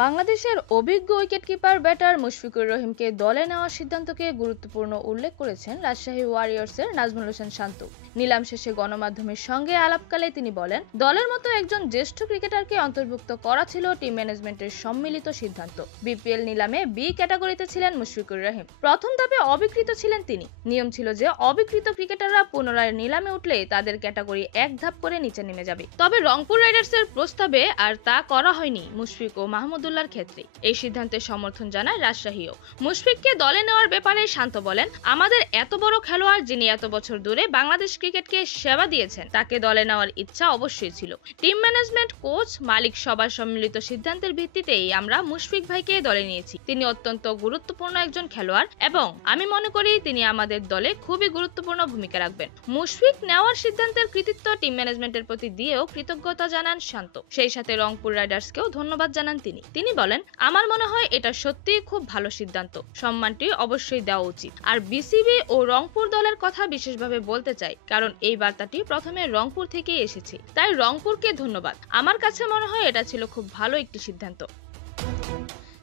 বাংলাদেশের অভিজ্ঞ wicketkeeper batter Mushfiqur রহিমকে দলে নেওয়ার সিদ্ধান্তকে গুরুত্বপূর্ণ উল্লেখ করেছেন রাজশাহী ওয়ারিয়র্সের নাজমুল হোসেন শান্ত। নিলাম শেষে গণমাধ্যমের সঙ্গে আলাপকালে তিনি বলেন, দলের মতো একজন জ্যেষ্ঠ ক্রিকেটারকে অন্তর্ভুক্ত করা ছিল টিম ম্যানেজমেন্টের সম্মিলিত সিদ্ধান্ত। বিপিএল নিলামে বি ক্যাটাগরিতে ছিলেন মুশফিকুর রহিম। প্রথম ধাপে অবিকৃত ছিলেন তিনি। নিয়ম ছিল যে অবিকৃত ক্রিকেটাররা পুনরায় নিলামে উঠলে তাদের ক্যাটাগরি এক ধাপ করে নিচে নেমে যাবে। তবে রংপুর রাইডার্সের প্রস্তাবে আর তা করা হয়নি মুশফিক ও মাহমুদুল্লাহর ক্ষেত্রে। এই সিদ্ধান্তের সমর্থন জানায় রাজশাহীও। মুশফিককে দলে নেওয়ার ব্যাপারে শান্ত বলেন, আমাদের এত বড় খেলোয়াড় যিনি এত বছর ধরে বাংলাদেশ ক্রিকেটকে সেবা দিয়েছেন, তাকে দলে নেওয়ার ইচ্ছা অবশ্যই ছিল। টিম ম্যানেজমেন্ট, কোচ, মালিক সবার সম্মিলিত সিদ্ধান্তের ভিত্তিতেই আমরা মুশফিক ভাইকে দলে নিয়েছি। তিনি অত্যন্ত গুরুত্বপূর্ণ একজন খেলোয়াড় এবং আমি মনে করি তিনি আমাদের দলে খুবই গুরুত্বপূর্ণ ভূমিকা রাখবেন। মুশফিক নেওয়ার সিদ্ধান্তের কৃতিত্ব টিম ম্যানেজমেন্টের প্রতি দিয়েও কৃতজ্ঞতা জানান শান্ত। সেই সাথে রংপুর রাইডার্সকেও ধন্যবাদ জানান তিনি বলেন, আমার মনে হয় এটা সত্যিই খুব ভালো সিদ্ধান্ত। সম্মানটি অবশ্যই দেওয়া উচিত। আর বিসিবি ও রংপুর দলের কথা বিশেষভাবে বলতে চাই, কারণ এই বার্তাটি প্রথমে রংপুর থেকেই এসেছে। তাই রংপুরকে ধন্যবাদ। আমার কাছে মনে হয় এটা ছিল খুব ভালো একটি সিদ্ধান্ত।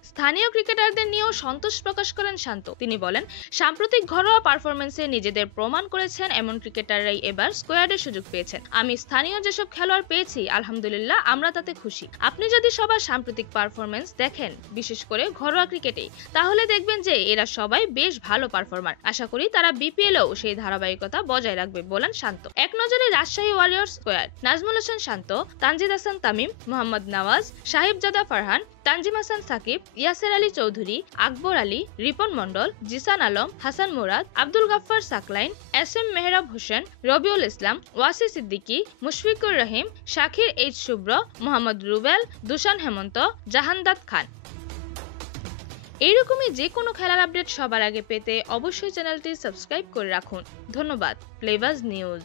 স্থানীয় ক্রিকেটারদের নিয়েও সন্তোষ প্রকাশ করেন শান্ত। তিনি বলেন, সাম্প্রতিক ঘরোয়া পারফরম্যান্সে নিজেদের প্রমাণ করেছেন এমন ক্রিকেটাররাই এবার স্কোয়াডের সুযোগ পেয়েছেন। আমি স্থানীয় যেসব খেলোয়াড় পেয়েছি আলহামদুলিল্লাহ আমরা তাতে খুশি। আপনি যদি সবার সাম্প্রতিক পারফরম্যান্স দেখেন, বিশেষ করে ঘরোয়া ক্রিকেটে, তাহলে দেখবেন যে এরা সবাই বেশ ভালো পারফর্মার। আশা করি তারা বিপিএলেও সেই ধারাবাহিকতা বজায় রাখবে বলেন শান্ত। এক নজরে রাজশাহী ওয়ারিয়র্স স্কোয়াড: নাজমুল হোসেন শান্ত, তানজিদ হাসান তামিম, মোহাম্মদ নওয়াজ, সাহিবজাদা ফারহান, তানজিম হাসান সাকিব, ইয়াসের Ali Chowdhury, Akbar Ali, Ripon Mondal, Jisan Alam, Hasan Murad, Abdul Gaffar Saqlain, S M Mehrab Hossain, Rabiul Islam, Wasi Siddiqui, Mushfiqur Rahim, Shakir H শুভ্র, মোহাম্মদ রুবেল, দুশান হেমন্ত, জাহানদাদ খান। এইরকমই যে কোনো খেলার আপডেট সবার আগে পেতে অবশ্যই চ্যানেলটি সাবস্ক্রাইব করে রাখুন। ধন্যবাদ। প্লেবাজ নিউজ।